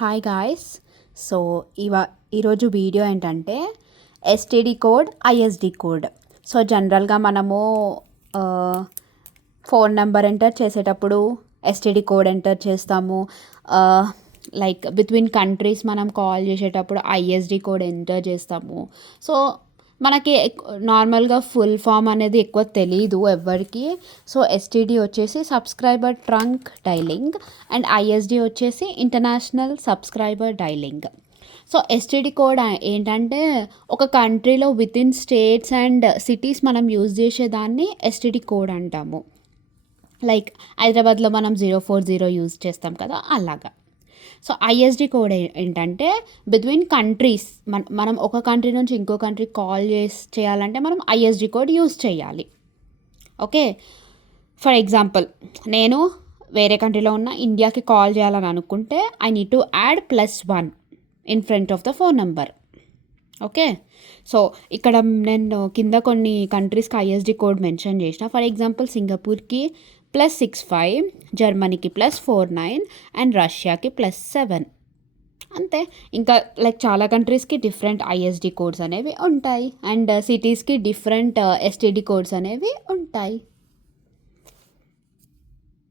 Hi guys. So ఈరోజు video ఏంటంటే STD code, ISD code. So జనరల్గా మనము ఫోన్ నెంబర్ ఎంటర్ చేసేటప్పుడు ఎస్టీడీ కోడ్ ఎంటర్ చేస్తాము. లైక్ బిట్వీన్ కంట్రీస్ మనం కాల్ చేసేటప్పుడు ఐఎస్డి కోడ్ ఎంటర్ చేస్తాము. సో మనకి నార్మల్గా ఫుల్ ఫామ్ అనేది ఎక్కువ తెలీదు ఎవ్వరికి. సో ఎస్టీడీ వచ్చేసి subscriber trunk dialling and ISD వచ్చేసి international subscriber dialling. So STD code ఏంటంటే ఒక కంట్రీలో within states and cities మనం యూజ్ చేసేదాన్ని ఎస్టీడీ కోడ్ అంటాము. లైక్ హైదరాబాద్లో మనం 040 యూజ్ చేస్తాం కదా, అలాగా. సో ఐఎస్డి కోడ్ ఏంటంటే బిట్వీన్ కంట్రీస్ మనం ఒక కంట్రీ నుంచి ఇంకో కంట్రీ కాల్ చేయాలంటే మనం ఐఎస్డి కోడ్ యూజ్ చేయాలి. ఓకే, ఫర్ ఎగ్జాంపుల్ నేను వేరే కంట్రీలో ఉన్న ఇండియాకి కాల్ చేయాలని అనుకుంటే I need to add +1 in front of the phone number. Okay, so ఇక్కడ నేను కింద కొన్ని కంట్రీస్కి ఐఎస్డి కోడ్ మెన్షన్ చేసిన. ఫర్ ఎగ్జాంపుల్ సింగపూర్కి +65, జర్మనీకి +49 అండ్ రష్యాకి +7. అంతే. ఇంకా లైక్ చాలా కంట్రీస్కి డిఫరెంట్ ఐఎస్డి కోడ్స్ అనేవి ఉంటాయి అండ్ సిటీస్కి డిఫరెంట్ ఎస్టీడీ కోడ్స్ అనేవి ఉంటాయి.